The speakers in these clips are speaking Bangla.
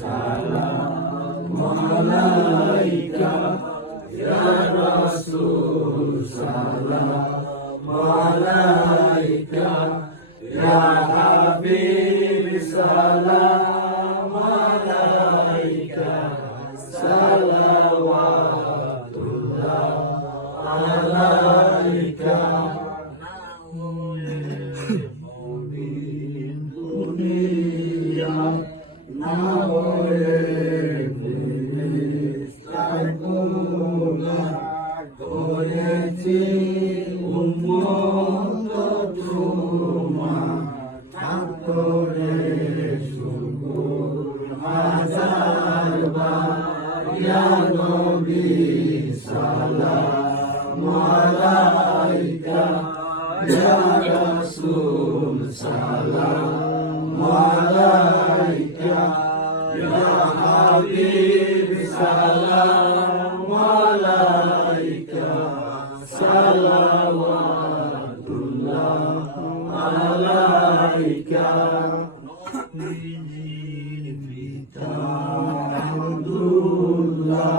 সালাম আলাইকা ইয়া রাসূল সালাম আলাইকা ইয়া হাবিব সালাম আলাইকা সালাওয়াতুল্লাহ আলাইকা Salam alaika ya habib salam alaika salawatullah alaika Alhamdulillah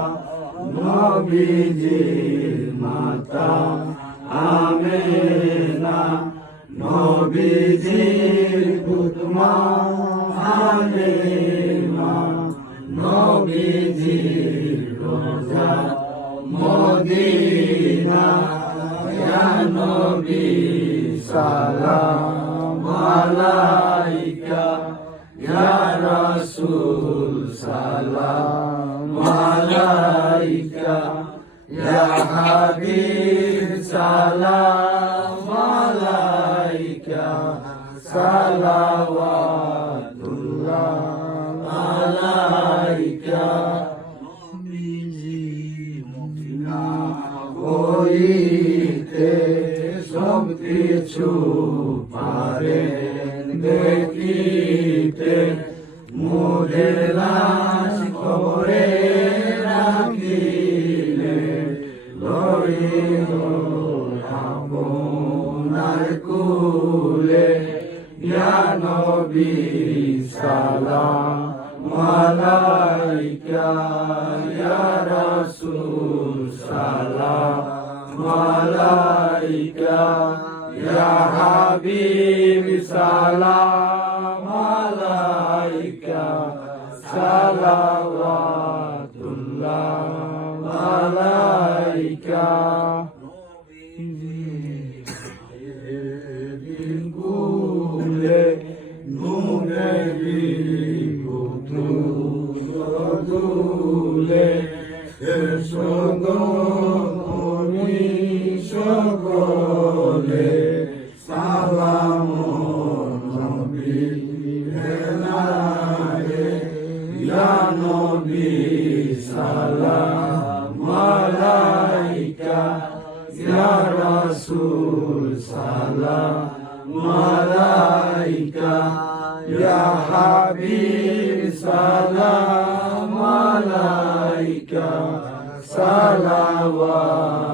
Nabiyil mata Amina নবীজির পুতমা হালিমা নবীজির রোজা মদিনা ইয়া নবী সালাম আলাইকা ইয়া রাসূল সালাম আলাইকা ইয়া হাবিব সালাম আলাইকা সালাওয়াতুল্লাহ আলাইকা হইতে সব কিছু পারেন দেখিতে মোদের লাশ কবরে রাখিলে লইল আপনার কুলে ইয়া নবী সালাম আলাইকা ইয়া রাসূল সালাম আলাইকা ইয়া হাবিব সালাম আলাইকা সালাওয়াতুল্লাহ আলাইকা সকলে সালাম নবী হেলায়ে ইয়া নবী সালাম আলাইকা ইয়া রাসূল সালাম আলাইকা ইয়া হাবিব সালাম আলাইকা সালাওয়াত